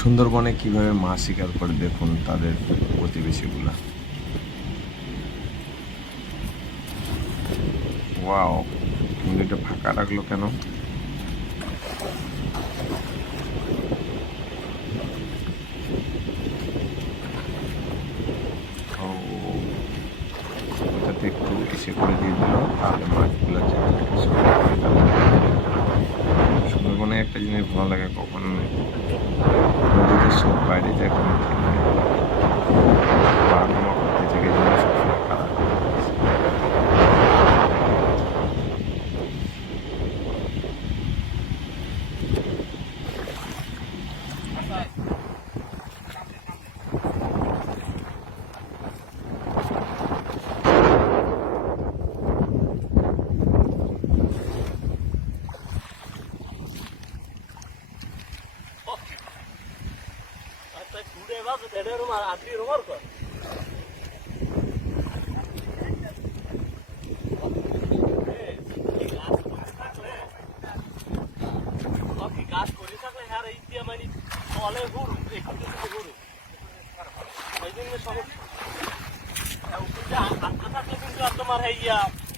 সুন্দরবনে কিভাবে মাছ শিকার করে দেখুন তাদের প্রতিবেশীগুলা। ওয়াও, কিন্তু এটা ফাঁকা রাখলো কেন? ও, ওটাতে একটু এসে করে দিয়ে দিল, তাহলে মাছগুলো সুন্দরবনে একটা জিনিস ভালো লাগে, কখন নদীতে সব বাইরে যায় কোনো ঠিক নেই, বাড়ানো করতে থেকে জিনিস সবসময় খারাপ। তোমার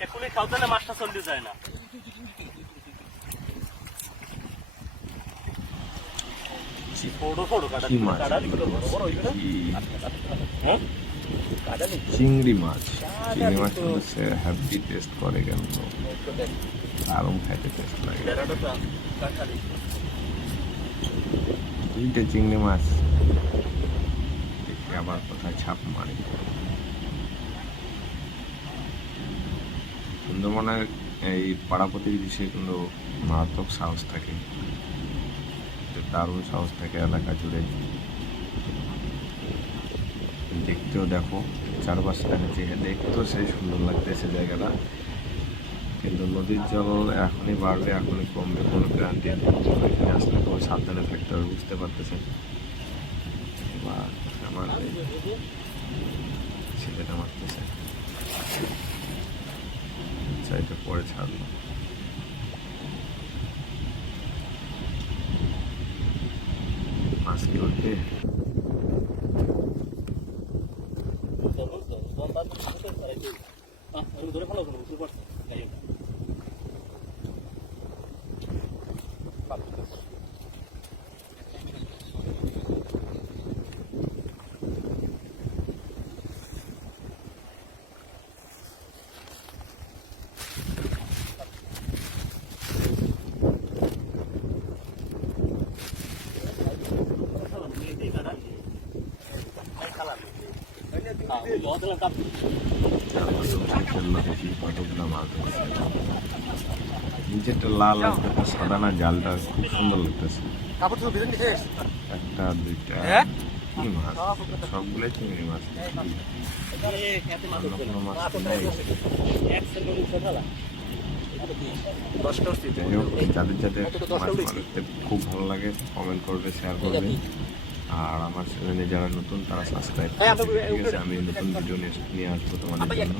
এখনই খাওয়াতে মাছটা চলতে যায় না। চিংড়ি মাছ, চিংড়ি মাছ হ্যাপি টেস্ট করে কেন, দারুণ খাইতে টেস্ট লাগে। চিংড়ি মাছ দেখে আবার কোথায় ছাপ মারি। সুন্দরবনের এই পাড়া প্রতিবেশী কিন্তু মারাত্মক সাহস থাকে, দারুণ সাহস থাকে এলাকা জুড়ে। দেখতেও দেখো চারপাশটা দেখতেও সেই সুন্দর লাগতেছে জায়গাটা, কিন্তু নদীর জল এখনই বাড়বে এখনই কমবে, কোনো গ্যারান্টি নেই। এখানে আসলে খুব সাবধানে থাকতে হবে, বুঝতে পারতেছেন। বা আমার ছেলেটা মারতেছে, এটা পরে ছাড়লো। মাছ কি উঠবে? ধরে ভালো কতগুলো মাছ ধরছে, নিচেরটা লাল একটা সাদা না, জালটা খুব সুন্দর লাগতেছে। একটা দুইটা কি মাছ, সবগুলোই চিংড়ি মাছ, কোনো মাছ নেই। যাদের যাদের মাছ মারতে খুব ভালো লাগে কমেন্ট করবে, শেয়ার করবে। আর আমার চ্যানেলে যারা নতুন তারা সাবস্ক্রাইব করবে, ঠিক আছে? আমি নতুন ভিডিও নিয়ে আসবো তোমাদের জন্য।